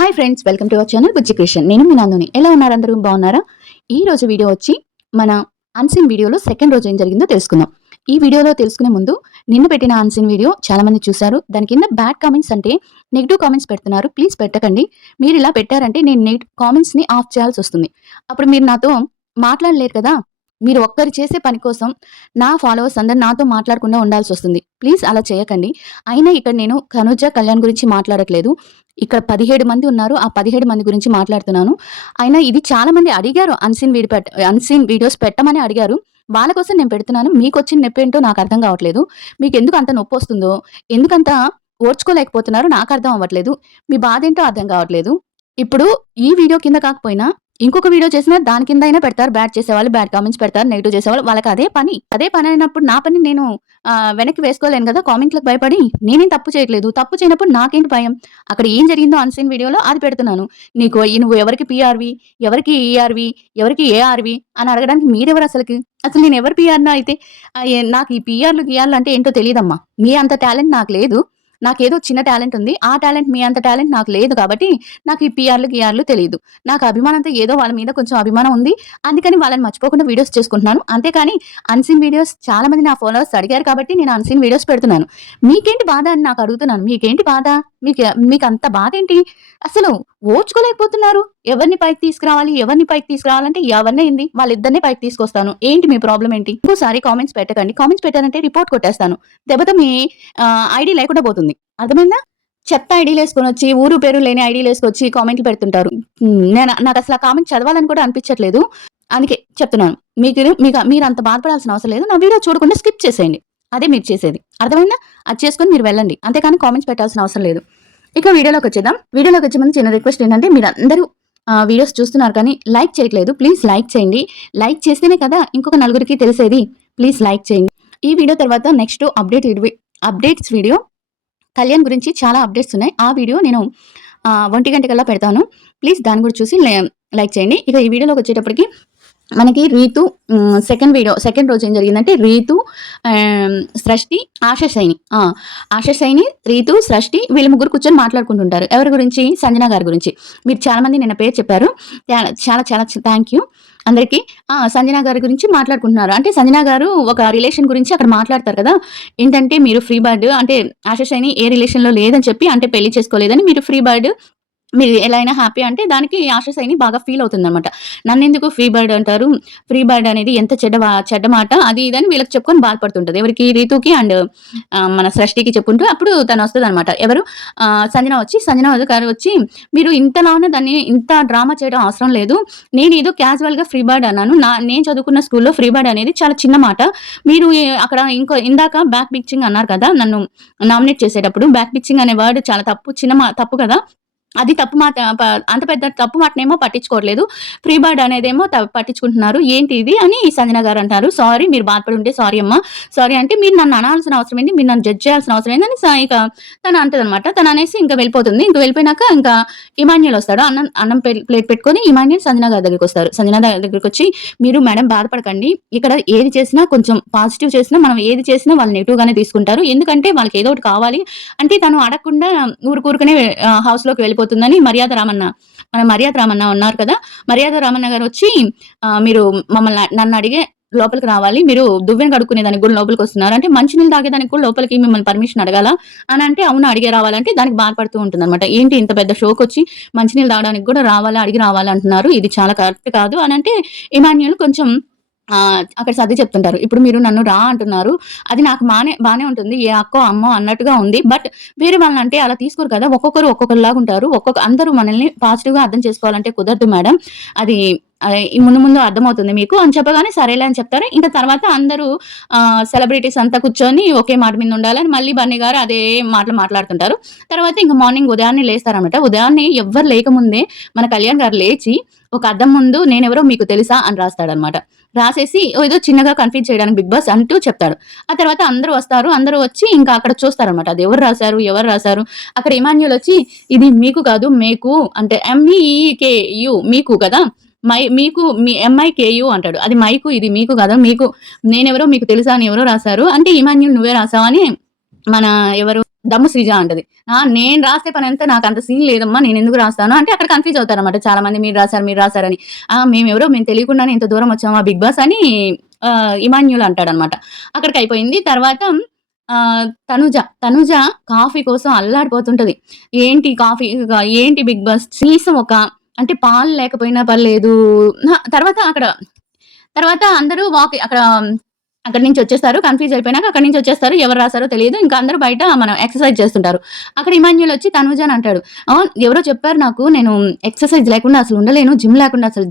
Hi friends, welcome to our channel Bujji creation. నేను మీ నందుని. ఎలా ఉన్నారు? అందరూ బాగున్నారా? ఈ రోజు వీడియో వచ్చి మన అన్సీన్ వీడియోలో సెకండ్ రోజు ఏం జరిగిందో తెలుసుకుందాం. ఈ వీడియోలో తెలుసుకునే ముందు నిన్న పెట్టిన అన్సీన్ వీడియో చాలా మంది చూశారు. దాని కింద బ్యాడ్ కామెంట్స్ అంటే నెగిటివ్ కామెంట్స్ పెడుతున్నారు. ప్లీజ్ పెట్టకండి. మీరు ఇలా పెట్టారంటే నేను నెగిటివ్ కామెంట్స్ ని ఆఫ్ చేయాల్సి వస్తుంది. అప్పుడు మీరు నాతో మాట్లాడలేరు కదా. మీరు ఒక్కరు చేసే పని కోసం నా ఫాలోవర్స్ అందరు నాతో మాట్లాడకుండా ఉండాల్సి వస్తుంది. ప్లీజ్ అలా చేయకండి. అయినా ఇక్కడ నేను తనుజ కళ్యాణ్ గురించి మాట్లాడట్లేదు. ఇక్కడ 17 మంది ఉన్నారు. ఆ 17 మంది గురించి మాట్లాడుతున్నాను. అయినా ఇది చాలా మంది అడిగారు, అన్సీన్ వీడియోస్ పెట్టమని అడిగారు. వాళ్ళ కోసం నేను పెడుతున్నాను. మీకొచ్చిన నొప్పేంటో నాకు అర్థం కావట్లేదు. మీకెందుకు అంత నొప్పొస్తుందో, ఎందుకంత ఓర్చుకోలేకపోతున్నారో నాకు అర్థం అవ్వట్లేదు. మీ బాధ ఏంటో అర్థం కావట్లేదు. ఇప్పుడు ఈ వీడియో కింద కాకపోయినా ఇంకొక వీడియో చేసినా దాని కింద అయినా పెడతారు. బ్యాడ్ చేసేవాళ్ళు బ్యాడ్ కామెంట్స్ పెడతారు, నెగిటివ్ చేసేవాళ్ళు. వాళ్ళకి అదే పని అయినప్పుడు నా పని నేను వెనక్కి వేసుకోలేను కదా కామెంట్లకు భయపడి. నేనేం తప్పు చేయట్లేదు. తప్పు చేయనప్పుడు నాకేంటి భయం? అక్కడ ఏం జరిగిందో అన్సీన్ వీడియోలో అది పెడుతున్నాను. నువ్వు ఎవరికి పిఆర్వి, ఎవరికి ఈఆర్వి, ఎవరికి ఏఆర్వి అని అడగడానికి మీరెవరు అసలు నేను ఎవరు పిఆర్నా అయితే? నాకు ఈ పిఆర్లు గిఆర్లు అంటే ఏంటో తెలియదమ్మా. మీ అంత టాలెంట్ నాకు లేదు. నాకేదో చిన్న టాలెంట్ ఉంది. ఆ టాలెంట్ మీ అంత టాలెంట్ నాకు లేదు కాబట్టి నాకు ఈ పిఆర్లు గిఆర్లు తెలియదు. నాకు అభిమానంతో ఏదో వాళ్ళ మీద కొంచెం అభిమానం ఉంది. అందుకని వాళ్ళని మర్చిపోకుండా వీడియోస్ చేసుకుంటున్నాను. అంతేకాని అన్సీన్ వీడియోస్ చాలా మంది నా ఫాలోవర్స్ అడిగారు కాబట్టి నేను అన్సీన్ వీడియోస్ పెడుతున్నాను. మీకేంటి బాధ అని నాకు అడుగుతున్నాను. మీకేంటి బాధ? మీకు అంత బాధ ఏంటి? అసలు ఓర్చుకోలేకపోతున్నారు. ఎవరిని పైకి తీసుకురావాలంటే ఎవరినైంది వాళ్ళిద్దరిని పైకి తీసుకొస్తాను. ఏంటి మీ ప్రాబ్లం ఏంటి? ఇంకోసారి కామెంట్స్ పెట్టకండి. కామెంట్స్ పెట్టారంటే రిపోర్ట్ కొట్టేస్తాను. దెబ్బతో మీ ఐడి లేకుండా పోతుంది. అర్థమైందా? చెత్త ఐడీలు వేసుకొని వచ్చి, ఊరు పేరు లేని ఐడీలు వేసుకొచ్చి కామెంట్లు పెడుతుంటారు. నాకు అసలు ఆ కామెంట్ చదవాలని కూడా అనిపించట్లేదు. అందుకే చెప్తున్నాను. మీరు అంత బాధపడాల్సిన అవసరం లేదు. నా వీడియో చూడకుండా స్కిప్ చేసేయండి. అదే మీరు చేసేది. అర్థమైందా? అది చేసుకుని మీరు వెళ్ళండి. అంతేకాని కామెంట్స్ పెట్టాల్సిన అవసరం లేదు. ఇక వీడియోలోకి వచ్చేద్దాం. వీడియోలోకి వచ్చే ముందు చిన్న రిక్వెస్ట్ ఏంటంటే, మీరు అందరూ వీడియోస్ చూస్తున్నారు కానీ లైక్ చేయట్లేదు. ప్లీజ్ లైక్ చేయండి. లైక్ చేస్తేనే కదా ఇంకొక నలుగురికి తెలిసేది. ప్లీజ్ లైక్ చేయండి. ఈ వీడియో తర్వాత నెక్స్ట్ అప్డేట్స్ వీడియో కళ్యాణ్ గురించి చాలా అప్డేట్స్ ఉన్నాయి. ఆ వీడియో నేను 1 గంట కల్లా పెడతాను. ప్లీజ్ దాన్ని కూడా చూసి లైక్ చేయండి. ఇక ఈ వీడియోలోకి వచ్చేటప్పటికి మనకి రీతు సెకండ్ రోజు ఏం జరిగిందంటే, రీతు, సృష్టి, ఆశా సైని, రీతు, సృష్టి వీళ్ళు ముగ్గురు కూర్చొని మాట్లాడుకుంటుంటారు. ఎవరి గురించి? సంజన గారి గురించి. మీరు చాలా మంది నిన్న పేరు చెప్పారు. చాలా చాలా థ్యాంక్ యూ అందరికీ. సంజన గారి గురించి మాట్లాడుకుంటున్నారు. అంటే సంజన గారు ఒక రిలేషన్ గురించి అక్కడ మాట్లాడతారు కదా. ఏంటంటే, మీరు ఫ్రీ బర్డ్ అంటే ఆశా సైని ఏ రిలేషన్ లో లేదని చెప్పి, అంటే పెళ్లి చేసుకోలేదని, మీరు ఫ్రీ బర్డ్, మీరు ఎలా అయినా హ్యాపీ అంటే దానికి ఆశా సైని బాగా ఫీల్ అవుతుందన్నమాట. నన్నెందుకు ఫ్రీ బర్డ్ అంటారు? ఫ్రీ బర్డ్ అనేది ఎంత చెడ్డ మాట, అది ఇదని వీళ్ళకి చెప్పుకొని బాధపడుతుంటది. ఎవరికి? రీతుకి అండ్ మన సృష్టికి చెప్పుకుంటూ. అప్పుడు తను వస్తుంది అనమాట. ఎవరు? సంజన గారు వచ్చి, మీరు ఇంతలా ఉన్న దాన్ని ఇంత డ్రామా చేయడం అవసరం లేదు. నేను ఏదో క్యాజువల్ గా ఫ్రీ బర్డ్ అన్నాను. నేను చదువుకున్న స్కూల్లో ఫ్రీ బర్డ్ అనేది చాలా చిన్న మాట. మీరు అక్కడ ఇందాక బ్యాక్ పిచ్చింగ్ అన్నారు కదా, నన్ను నామినేట్ చేసేటప్పుడు. బ్యాక్ పిచ్చింగ్ అనే వర్డ్ చాలా తప్పు కదా. అది తప్పు మాట. అంత పెద్ద తప్పు మాటనేమో పట్టించుకోవట్లేదు. ఫ్రీ బర్డ్ అనేదేమో పట్టించుకుంటున్నారు. ఏంటి ఇది అని సంజన గారు అంటారు. సారీ, మీరు బాధపడి ఉంటే సారీ అమ్మా. సారీ అంటే, మీరు నన్ను అనాల్సిన అవసరం ఏంటి, మీరు నన్ను జడ్జ్ చేయాల్సిన అవసరం ఏంటని ఇక తను అంటదనమాట. తను అనేసి ఇంకా వెళ్ళిపోతుంది. ఇంకా వెళ్ళిపోయినాక ఇంకా ఇమాన్యుల్ వస్తాడు. అన్నం ప్లేట్ పెట్టుకొని ఇమాన్యుల్ సంజన గారి దగ్గరికి వస్తారు. సంజన గారి దగ్గరికి వచ్చి, మీరు మేడం బాధపడకండి, ఇక్కడ ఏది చేసినా కొంచెం పాజిటివ్ చేసినా, మనం ఏది చేసినా వాళ్ళు నెగిటివ్ గానే తీసుకుంటారు. ఎందుకంటే వాళ్ళకి ఏదో ఒకటి కావాలి అంటే, తను అడగకుండా ఊరుకూరుకునే హౌస్ లోకి వెళ్ళిపోతుందని మర్యాద రామన్న ఉన్నారు కదా. మర్యాద రామన్న గారు వచ్చి, మీరు నన్ను అడిగే లోపలికి రావాలి, మీరు దువ్వెన కడుక్కునేదానికి కూడా లోపలికి వస్తున్నారు అంటే, మంచినీళ్ళు తాగేదానికి కూడా లోపలికి మిమ్మల్ని పర్మిషన్ అడగాల అని అంటే, అవును అడిగే రావాలంటే దానికి బాధపడుతూ ఉంటుంది అనమాట. ఏంటి ఇంత పెద్ద షోకి వచ్చి మంచినీళ్ళు తాగడానికి కూడా అడిగి రావాలి అంటున్నారు, ఇది చాలా కరెక్ట్ కాదు అని అంటే, ఇమాన్యుల్ కొంచెం అక్కడ సర్ది చెప్తుంటారు. ఇప్పుడు మీరు నన్ను రా అంటున్నారు, అది నాకు బానే ఉంటుంది, ఏ అక్కో అమ్మో అన్నట్టుగా ఉంది. బట్ వేరే వాళ్ళని అంటే అలా తీసుకోరు కదా. ఒక్కొక్కరులాగా ఉంటారు. అందరూ మనల్ని పాజిటివ్ గా అర్థం చేసుకోవాలంటే కుదరదు మేడం. అది ముందు అర్థమవుతుంది మీకు అని చెప్పగానే సరేలే అని చెప్తారు. ఇంకా తర్వాత అందరూ సెలబ్రిటీస్ అంతా కూర్చొని ఒకే మాట మీద ఉండాలని మళ్ళీ బన్నీ గారు అదే మాటలు మాట్లాడుతుంటారు. తర్వాత ఇంకా మార్నింగ్ ఉదయాన్నే లేస్తారనమాట. ఉదయాన్నే ఎవ్వరు లేకముందే మన కళ్యాణ్ గారు లేచి ఒక అద్దం ముందు, నేనెవరో మీకు తెలుసా అని రాస్తాడనమాట. రాసేసి ఏదో చిన్నగా కన్ఫ్యూజ్ చేయడానికి బిగ్ బాస్ అంటూ చెప్తాడు. ఆ తర్వాత అందరూ వస్తారు. అందరూ వచ్చి ఇంకా అక్కడ చూస్తారనమాట. అది ఎవరు రాశారు. అక్కడ ఇమాన్యుల్ వచ్చి, ఇది మీకు కాదు మేకు అంటే MEEKU మీకు కదా, మీకు మీ MIKU అంటాడు. అది మైకు, ఇది మీకు కదా. మీకు నేనెవరో మీకు తెలుసా అని ఎవరో రాశారు అంటే, ఇమాన్యుల్ నువ్వే రాసావు అని మన ఎవరు దమ్ము శ్రీజ అంటది. నేను రాసే పనంతా నాకంత సీన్ లేదమ్మా. నేనెందుకు రాస్తాను అంటే అక్కడ కన్‌ఫ్యూజ్ అవుతారనమాట చాలా మంది. మీరు రాసారని. మేమెవరో మేము తెలియకుండానే ఇంత దూరం వచ్చామా బిగ్ బాస్ అని ఇమాన్యుల్ అంటాడనమాట. అక్కడికయిపోయింది. తర్వాత తనుజ కాఫీ కోసం అల్లాడిపోతుంటది. ఏంటి బిగ్ బాస్ కనీసం అంటే పాలు లేకపోయినా పర్లేదు. తర్వాత అందరూ అక్కడి నుంచి వచ్చేస్తారు. కన్‌ఫ్యూజ్ అయిపోయినాక అక్కడి నుంచి వచ్చేస్తారు. ఎవరు రాసారో తెలీదు. ఇంకా అందరూ బయట మనం ఎక్సర్‌సైజ్ చేస్తుంటారు. అక్కడ ఇమాన్యుల్ వచ్చి తనూజని అంటాడు. ఎవరో చెప్పారు నాకు నేను ఎక్సర్‌సైజ్ లేకుండా అసలు ఉండలేను.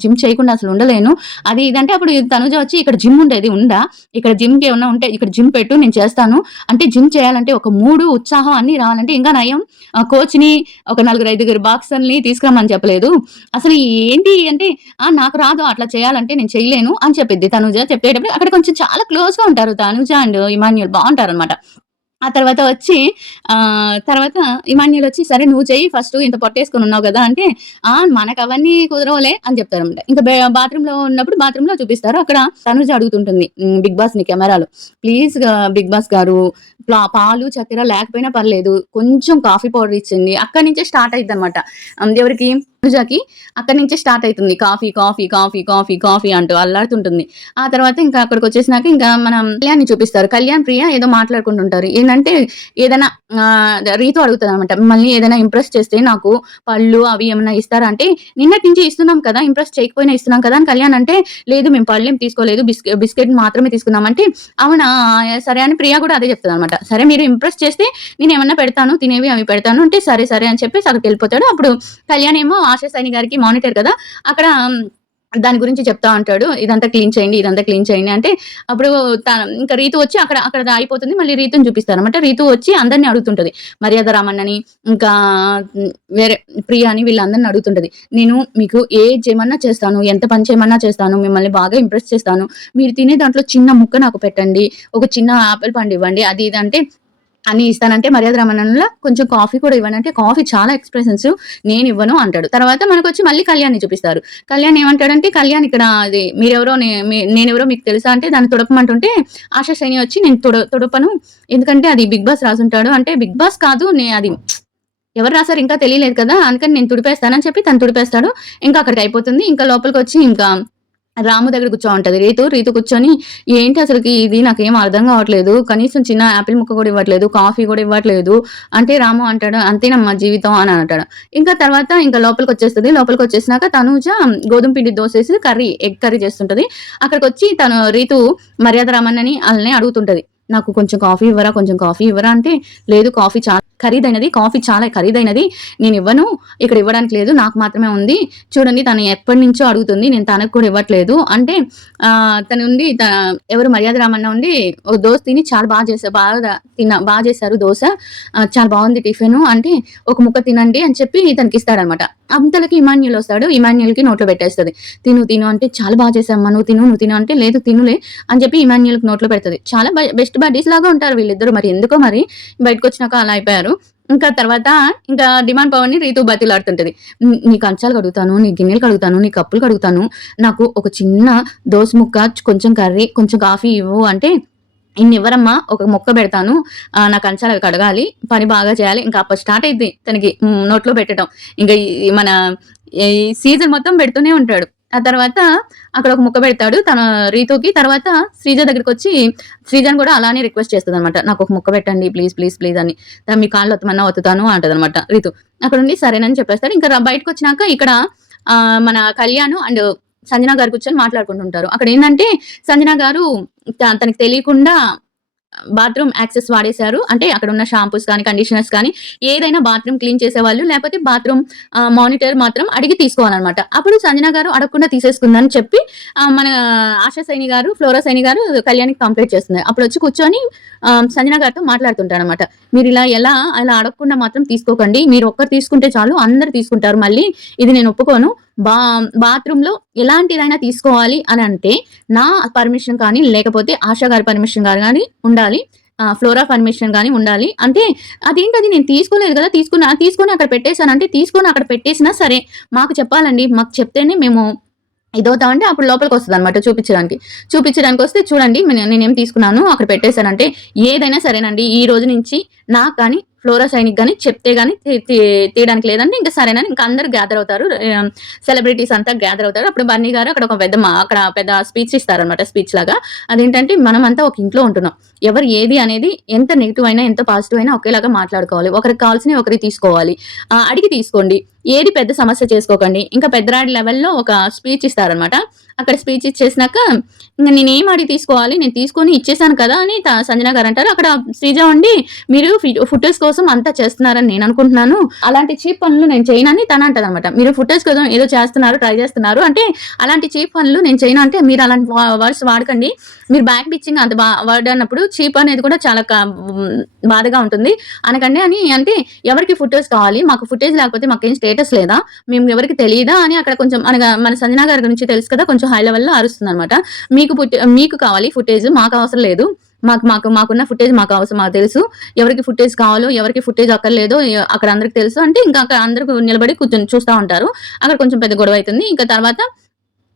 జిమ్ చేయకుండా అసలు ఉండలేను. అది ఇది అంటే అప్పుడు తనూజ వచ్చి ఇక్కడ జిమ్ ఉండేది ఉందా? ఇక్కడ జిమ్‌కి ఏమన్నా ఉంటే ఇక్కడ జిమ్ పెట్టు నేను చేస్తాను. అంటే జిమ్ చేయాలంటే ఒక మూడు, ఉత్సాహం అన్నీ రావాలంటే ఇంకా నయం కోచ్‌ని ఒక నలుగురు, ఐదుగురు బాక్సర్‌ని తీసుకురమ్మని చెప్పలేదు. అసలు ఏంటి అంటే నాకు రాదు అట్లా చేయాలంటే నేను చేయలేను అని చెప్పిద్ది తనూజ. చెప్పేటప్పుడు అక్కడ కొంచెం చాలా క్లోజ్‌గా ఉంటారు తనూజ అండ్ ఇమాన్యుల్ బావుంటారనమాట. ఆ తర్వాత వచ్చి తర్వాత ఇమాన్యుల్ వచ్చి సరే నువ్వు చెయ్యి ఫస్ట్ ఇంత పొట్టేసుకొని ఉన్నావు కదా అంటే మనకవన్నీ కుదరవులే అని చెప్తారనమాట. ఇంకా బాత్రూమ్‌లో ఉన్నప్పుడు బాత్రూమ్‌లో చూపిస్తారు. అక్కడ తనుజ అడుగుతుంటుంది బిగ్ బాస్‌ని కెమెరాలో. ప్లీజ్ బిగ్ బాస్ గారు పాలు, చక్కెర లేకపోయినా పర్లేదు. కొంచెం కాఫీ పౌడర్ ఇచ్చింది. అక్కడి నుంచే స్టార్ట్ అయిద్దనమాట. ఎవరికి తనుజకి అక్కడి నుంచే స్టార్ట్ అయితుంది. కాఫీ అంటూ అల్లాడుతుంటుంది. ఆ తర్వాత ఇంకా అక్కడికొచ్చేసినాక ఇంకా మనం కళ్యాణ్‌ని చూపిస్తారు. కళ్యాణ్, ప్రియ ఏదో మాట్లాడుకుంటుంటారు. ఏంటంటే ఏదైనా రీతు అడుగుతదనమాట. మిమ్మల్ని ఏదైనా ఇంప్రెస్ చేస్తే నాకు పళ్ళు అవి ఏమన్నా ఇస్తారా అంటే, నిన్నటి నుంచి ఇస్తున్నాం కదా! ఇంప్రెస్ చేయకపోయినా ఇస్తున్నాం కదా! అని కళ్యాణ్ అంటే, లేదు మేము పళ్ళేం తీసుకోలేదు. బిస్కెట్ మాత్రమే తీసుకున్నాం అంటే, అవునా! సరే అని ప్రియ కూడా అదే చెప్తదనమాట. సరే మీరు ఇంప్రెస్ చేస్తే నేనేమన్నా పెడతాను. తినేవి అవి పెడతాను అంటే, సరే అని చెప్పేసి అక్కడికెళ్ళిపోతాడు. అప్పుడు కళ్యాణ్ ఏమో ఆశా సైని గారికి మానిటర్ కదా! అక్కడ దాని గురించి చెప్తా ఉంటాడు. ఇదంతా క్లీన్ చేయండి అంటే అప్పుడు ఇంకా రీతు వచ్చి అక్కడ అయిపోతుంది. మళ్ళీ రీతుని చూపిస్తారనమాట. రీతు వచ్చి అందరిని అడుగుతుంటది. మర్యాద రామన్నని, ఇంకా వేరే ప్రియ అని వీళ్ళందరిని అడుగుతుంటది. నేను మీకు ఏది చేయమన్నా చేస్తాను. ఎంత పని చేయమన్నా చేస్తాను. మిమ్మల్ని బాగా ఇంప్రెస్ చేస్తాను. మీరు తినే దాంట్లో చిన్న ముక్క నాకు పెట్టండి. ఒక చిన్న ఆపిల్ పండు ఇవ్వండి. అది ఇది అంటే అన్నీ ఇస్తానంటే మర్యాద రామన్నన్‌లా కొంచెం కాఫీ కూడా ఇవ్వండి అంటే కాఫీ చాలా ఎక్స్‌ప్రెషన్స్ నేనివ్వను అంటాడు. తర్వాత మనకొచ్చి మళ్ళీ కళ్యాణ్‌ని చూపిస్తారు. కళ్యాణ్ ఏమంటాడంటే కళ్యాణ్ ఇక్కడ అది మీరెవరో నేనెవరో మీకు తెలుసా అంటే దాన్ని తుడపమంటుంటే ఆశా సైని వచ్చి నేను తుడపను. ఎందుకంటే అది బిగ్ బాస్ రాసుంటాడు అంటే బిగ్ బాస్ కాదు అది ఎవరు రాసారో ఇంకా తెలియలేదు కదా! అందుకని నేను తుడిపేస్తానని చెప్పి తను తుడిపేస్తాడు. ఇంకా అక్కడికయిపోతుంది. ఇంకా లోపలికొచ్చి ఇంకా రాము దగ్గర కూర్చోమంటది రీతు కూర్చొని, "ఏంటి అసలకి ఇది నాకేం అర్థం కావట్లేదు. కనీసం చిన్న యాపిల్ ముక్క కూడా ఇవ్వట్లేదు. కాఫీ కూడా ఇవ్వట్లేదు." అంటే రాము అంటాడు, "అంతేనమ్మా జీవితం" అని అంటాడు. ఇంకా తర్వాత ఇంకా లోపలికొచ్చేస్తది. లోపలికొచ్చేసినాక తనూజ గోధుమ పిండి దోసేసి ఎగ్ కర్రీ చేస్తుంటది. అక్కడికొచ్చి రీతు మర్యాద రామన్నని ఆళ్ళని అడుగుతుంటది. "నాకు కొంచెం కాఫీ ఇవ్వరా?" అంటే, "లేదు కాఫీ చాలా ఖరీదైనది. నేనివ్వను. ఇక్కడ ఇవ్వడానికి లేదు. నాకు మాత్రమే ఉంది. చూడండి తను ఎప్పటినుంచో అడుగుతుంది. నేను తనకు కూడా ఇవ్వట్లేదు." అంటే తనుండి ఎవరు మర్యాద రామన్న ఉండి ఒక దోస తిని చాలా బా చేశారు దోస. చాలా బాగుంది టిఫిను అంటే, "ఒక ముక్క తినండి" అని చెప్పి తనకిస్తాడనమాట. అంతలకి ఇమాన్యుల్ వస్తాడు. ఇమాన్యుల్‌కి నోట్లో పెట్టేస్తది. తిను" అంటే, "చాలా చేశావమ్మా నువ్వు తిను" అంటే, "లేదు తినులే" అని చెప్పి ఇమాన్యుల్‌కి నోట్లో పెడతది. చాలా బెస్ట్ బడ్డీస్ లాగా ఉంటారు వీళ్ళిద్దరూ. మరి ఎందుకో మరి బయటకొచ్చినాక అలా అయిపోయారు. ఇంకా తర్వాత డిమాండ్ పవర్‌ని రీతు బతిలాడుతుంటది. నీ కంచాలు కడుగుతాను, నీ గిన్నెలు కడుగుతాను, నీ కప్పులు కడుగుతాను. నాకు ఒక చిన్న దోస ముక్క, కొంచెం కర్రీ, కొంచెం కాఫీ ఇవ్వు అంటే, ఇన్నివ్వరమ్మా ఒక మొక్క పెడతాను. నా కంచాలు అవి కడగాలి. పని బాగా చేయాలి. ఇంకా అప్పుడు స్టార్ట్ అయిద్ది తనకి నోట్లో పెట్టడం. ఇంక మన ఈ సీజన్ మొత్తం పెడుతూనే ఉంటాడు. ఆ తర్వాత అక్కడ ఒక ముక్క పెడతాడు తన రీతుకి. తర్వాత శ్రీజ దగ్గరికొచ్చి శ్రీజని కూడా అలానే రిక్వెస్ట్ చేస్తదనమాట. "నాకొక ముక్క పెట్టండి ప్లీజ్" అని. "మీ కాళ్ళు ఒత్తమన్నా ఒత్తుతాను" అంటదనమాట రీతు. అక్కడుండి సరేనని చెప్పేస్తాడు. ఇంకా బయటకొచ్చినాక ఇక్కడ మన కళ్యాణ్ అండ్ సంజన గారు కూర్చొని మాట్లాడుకుంటుంటారు. అక్కడేందంటే సంజన గారు తనకి తెలియకుండా బాత్రూమ్ యాక్సెస్ వాడేశారు. అంటే అక్కడున్న షాంపూస్ కానీ, కండిషనర్స్ కానీ ఏదైనా బాత్రూమ్ క్లీన్ చేసేవాళ్ళు లేకపోతే బాత్రూమ్ మానిటర్ మాత్రం అడిగి తీసుకోవాలనమాట. అప్పుడు సంజన గారు అడగకుండా తీసేసుకుందని చెప్పి మన ఆశా సైని గారు, ఫ్లోరా సైని గారు కళ్యాణ్‌కి కంప్లెయింట్ చేస్తున్నారు. అప్పుడొచ్చి కూర్చొని సంజన గారితో మాట్లాడుతుంటారనమాట. "మీరిలా అలా అడగకుండా మాత్రం తీసుకోకండి. మీరు ఒక్కరు తీసుకుంటే చాలు అందరూ తీసుకుంటారు మళ్ళీ. ఇది నేను ఒప్పుకోను. బాత్రూమ్‌లో ఎలాంటిదైనా తీసుకోవాలి అని అంటే నా పర్మిషన్ కానీ, లేకపోతే ఆశా గారి పర్మిషన్ గాని ఉండాలి. ఫ్లోరా పర్మిషన్ గాని ఉండాలి. అంటే అదేంటది నేను తీసుకోలేదు కదా! తీసుకొని అక్కడ పెట్టేసాను అంటే తీసుకొని అక్కడ పెట్టేసినా సరే మాకు చెప్పాలండి. మాకు చెప్తేనే మేము ఇదవుతామంటే అప్పుడు లోపలికొస్తదనమాట చూపిచ్చడానికి. చూపిచ్చడానికొస్తే చూడండి నేనేం తీసుకున్నాను అక్కడ పెట్టేసానంటే, ఏదైనా సరేనండి ఈ రోజు నుంచి నాకు గాని, ఫ్లోరా సైనిక్ గాని చెప్తే గాని తీయడానికి లేదంటే ఇంక సరేనని ఇంక అందరూ గ్యాదర్ అవుతారు. సెలబ్రిటీస్ అంతా గ్యాదర్ అవుతారు. అప్పుడు బన్నీ గారు అక్కడ ఒక అక్కడ పెద్ద స్పీచ్ ఇస్తారనమాట. స్పీచ్ లాగా. అదేంటంటే మనమంతా ఒక ఇంట్లో ఉంటున్నాం. ఎవరు ఏది అనేది ఎంత నెగెటివ్ అయినా, ఎంత పాజిటివ్ అయినా ఒకేలాగా మాట్లాడుకోవాలి. ఒకరికి కావాల్సినవి ఒకరికి తీసుకోవాలి. అడిగి తీసుకోండి. ఏది పెద్ద సమస్య చేసుకోకండి. ఇంకా పెద్దరాడి లెవెల్‌లో ఒక స్పీచ్ ఇస్తారనమాట. అక్కడ స్పీచ్ ఇచ్చేసినాక ఇంక నేనేం అడిగి తీసుకోవాలి? నేను తీసుకొని ఇచ్చేసాను కదా! అని సంజన గారంటారు. అక్కడ శ్రీజ ఉండి మీరు ఫుటేజ్ కోసం అంతా చేస్తున్నారని నేననుకుంటున్నాను. అలాంటి చీప్ పనులు నేను చేయనని తనంటదనమాట. మీరు ఫుటేజ్ కోసం ఏదో చేస్తున్నారు, ట్రై చేస్తున్నారు అంటే అలాంటి చీప్ పనులు నేను చేయను అంటే మీరు అలాంటి వర్డ్స్ వాడకండి. మీరు బ్యాక్ బిచ్చింగ్ అంత వర్డ్ అన్నప్పుడు చీప్ అనేది కూడా చాలా బాధగా ఉంటుంది. అనకండి అని అంటే ఎవరికి ఫుటేజ్ కావాలి? మాకు ఫుటేజ్ లేకపోతే మాకేం స్టేటస్ లేదా? మేము ఎవరికి తెలీదా? అని అక్కడ కొంచెం మన సంజన గారి గురించి తెలుసు కదా! కొంచెం హై లెవెల్‌లో అరుస్తుందనమాట. మీకు కావాలి ఫుటేజ్ మాకు అవసరం లేదు. మాకున్న ఫుటేజ్ మాకు తెలుసు. ఎవరికి ఫుటేజ్ కావాలో, ఎవరికి ఫుటేజ్ అక్కర్లేదో అక్కడ అందరికి తెలుసు అంటే ఇంకా అక్కడ అందరూ నిలబడి కూర్చొని చూస్తా ఉంటారు. అక్కడ కొంచెం పెద్ద గొడవ అయితుంది. ఇంకా తర్వాత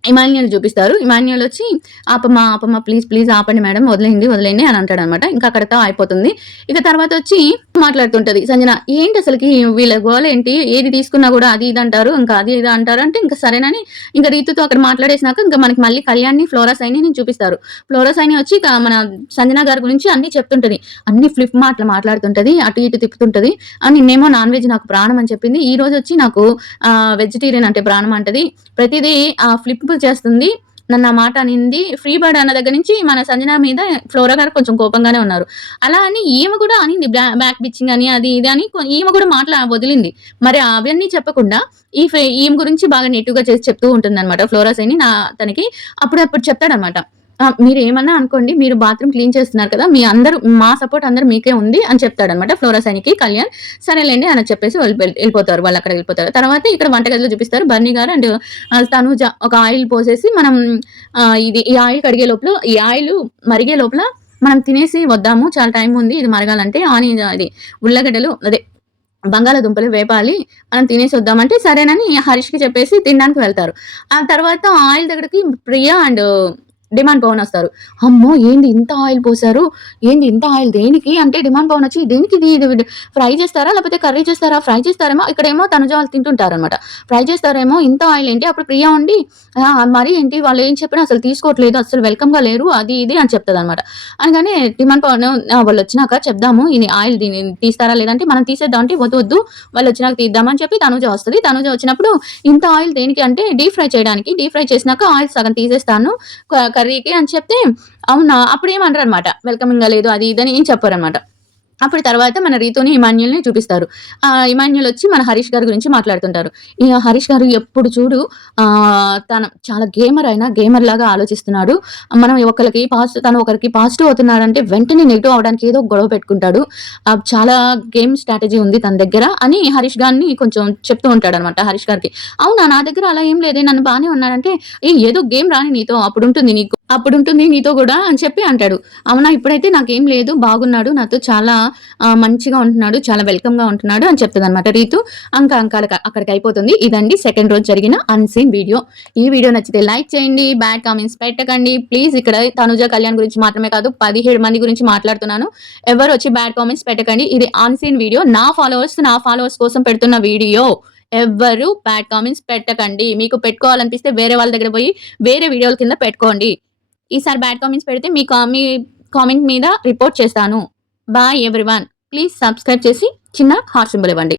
ఇమాన్యుయల్ చూపిస్తారు. ఇమాన్యుయల్ వచ్చి ఆపమ్మా ప్లీజ్ ఆపండి మేడం వదిలేయండి అని అంటాడనమాట. ఇంకా అక్కడితో అయిపోతుంది. ఇక తర్వాత వచ్చి మాట్లాడుతుంటది సంజన. ఏంటి అసలుకి వీళ్ళ గోల ఏంటి? ఏది తీసుకున్నా కూడా అది ఇది అంటారు. ఇంకా అది ఇది అంటారు అంటే ఇంకా సరేనని ఇంకా రీతుతో అక్కడ మాట్లాడేసినాక ఇంకా మనకి మళ్ళీ కళ్యాణ్‌ని, ఫ్లోరా సైనిని చూపిస్తారు. ఫ్లోరా సైని వచ్చి మన సంజన గారి గురించి అన్నీ చెప్తుంటది. అన్ని ఫ్లిప్ మాట్లాడుతుంటది. అటు ఇటు తిప్పుతుంటది. నిన్నేమో నాన్ వెజ్ నాకు ప్రాణం అని చెప్పింది. ఈ రోజు వచ్చి నాకు వెజిటేరియన్ అంటే ప్రాణం అంటది. ప్రతిదీ ఫ్లిప్ చేస్తుంది. నన్ను ఆ మాట అనింది. ఫ్రీ బర్డ్ అన్న దగ్గర నుంచి మన సంజన మీద ఫ్లోరా గారు కొంచెం కోపంగానే ఉన్నారు. అలా అని ఈమె కూడా అనింది బ్యాక్ బిచ్చింగ్ అని అది ఇది అని ఈమె కూడా వదిలింది. మరి అవన్నీ చెప్పకుండా ఈమె గురించి బాగా నెగెటివ్‌గా చేసి చెప్తూ ఉంటుందన్నమాట ఫ్లోరా సైని తనకి. అప్పుడు చెప్తాడన్నమాట. మీరేమన్నా అనుకోండి. మీరు బాత్రూమ్ క్లీన్ చేస్తున్నారు కదా! మా సపోర్ట్ అందరూ మీకే ఉంది అని చెప్తాడన్నమాట ఫ్లోరా సైనికి కళ్యాణ్. సరేలెండి అని చెప్పేసి వెళ్ళిపోతారు. వాళ్ళక్కడ వెళ్ళిపోతారు. తర్వాత ఇక్కడ వంటగదిలో చూపిస్తారు బన్నీ గారు అండ్ తనూజ ఒక ఆయిల్ పోసేసి మనం ఈ ఆయిల్ ఈ ఆయిల్ మరిగే లోపల మనం తినేసి వద్దాము. చాలా టైం ఉంది. ఇది మరగాలంటే ఉల్లగడ్డలు బంగాళాదుంపలు వేపాలి. మనం తినేసి వద్దామంటే సరేనని హరీష్‌కి చెప్పేసి తినడానికి వెళ్తారు. ఆ తర్వాత ఆయిల్ దగ్గరికి ప్రియా అండ్ డిమాండ్ పవన్ వస్తారు. అమ్మో! ఏంది ఇంత ఆయిల్ పోసారు? ఏంది ఇంత ఆయిల్ దేనికి? అంటే డిమాండ్ పవన్ వచ్చి దేనికిది? ఇది ఫ్రై చేస్తారా? లేకపోతే కర్రీ చేస్తారా? ఫ్రై చేస్తారేమో ఇక్కడేమో తనుజ వాళ్ళు తింటుంటారనమాట. ఫ్రై చేస్తారేమో ఇంత ఆయిల్ ఏంటి? అప్పుడు ప్రియా ఉండి మరి ఏంటి వాళ్ళు ఏం చెప్పినా అసలు తీసుకోవట్లేదు. అస్సలు వెల్కమ్‌గా లేరు. అది ఇది అని చెప్తదనమాట. అనగానే డిమాండ్ పవన్ వాళ్ళొచ్చినాక చెప్దాము. ఇది ఆయిల్ దీన్ని తీస్తారా? లేదంటే మనం తీసేద్దాం అంటే వద్దు వాళ్ళొచ్చినాక తీద్దామని చెప్పి తనుజ వస్తది. తనుజ వచ్చినప్పుడు ఇంత ఆయిల్ దేనికి అంటే డీప్ ఫ్రై చేయడానికి. డీప్ ఫ్రై చేసినాక ఆయిల్ సగం తీసేస్తాను కర్రీకి అని చెప్తే అవునా అప్పుడేమనరనమాట. వెల్కమింగ్‌గా లేదు అది ఇది అని ఏం చెప్పరనమాట. అప్పుడు తర్వాత మన రీతూని ఇమాన్యుయల్‌ని చూపిస్తారు. ఇమాన్యుయల్ వచ్చి మన హరీష్ గారి గురించి మాట్లాడుతుంటారు. ఈ హరీష్ గారు ఎప్పుడు చూడు తను చాలా గేమర్ లాగా ఆలోచిస్తున్నాడు. తను ఒకరికి పాజిటివ్ అవుతున్నాడంటే వెంటనే నెగెటివ్ అవ్వడానికి ఏదో గొడవ పెట్టుకుంటాడు. చాలా గేమ్ స్ట్రాటజీ ఉంది తన దగ్గర అని హరీష్ గారిని కొంచెం చెప్తూ ఉంటాడనమాట హరీష్ గారికి. అవునా నా దగ్గర అలా ఏం లేదే నన్ను బానే ఉన్నాడంటే ఏదో గేమ్ రాని నీతో అప్పుడుంటుంది నీతో కూడా అని చెప్పి అంటాడు. అవునా ఇప్పుడైతే నాకేం లేదు బాగున్నాడు నాతో చాలా మంచిగా ఉంటున్నాడు. చాలా వెల్కమ్‌గా ఉంటున్నాడు అని చెప్తదనమాట రీతు. అక్కడికి అయిపోతుంది. ఇదండి సెకండ్ రోజు జరిగిన అన్‌సీన్ వీడియో. ఈ వీడియో నచ్చితే లైక్ చేయండి. బ్యాడ్ కామెంట్స్ పెట్టకండి. ప్లీజ్ ఇక్కడ తనుజ కళ్యాణ్ గురించి మాత్రమే కాదు 17 మంది గురించి మాట్లాడుతున్నాను. ఎవరు వచ్చి బ్యాడ్ కామెంట్స్ పెట్టకండి. ఇది అన్‌సీన్ వీడియో. నా ఫాలోవర్స్ కోసం పెడుతున్న వీడియో. ఎవ్వరు బ్యాడ్ కామెంట్స్ పెట్టకండి. మీకు పెట్టుకోవాలనిపిస్తే వేరే వాళ్ళ దగ్గర పోయి వేరే వీడియోల కింద పెట్టుకోండి. ఈసారి బ్యాడ్ కామెంట్స్ పెడితే మీ కామెంట్ మీద రిపోర్ట్ చేస్తాను. Bye everyone. ప్లీజ్ సబ్స్క్రైబ్ చేసి చిన్న హార్ట్ సింబల్ ఇవ్వండి.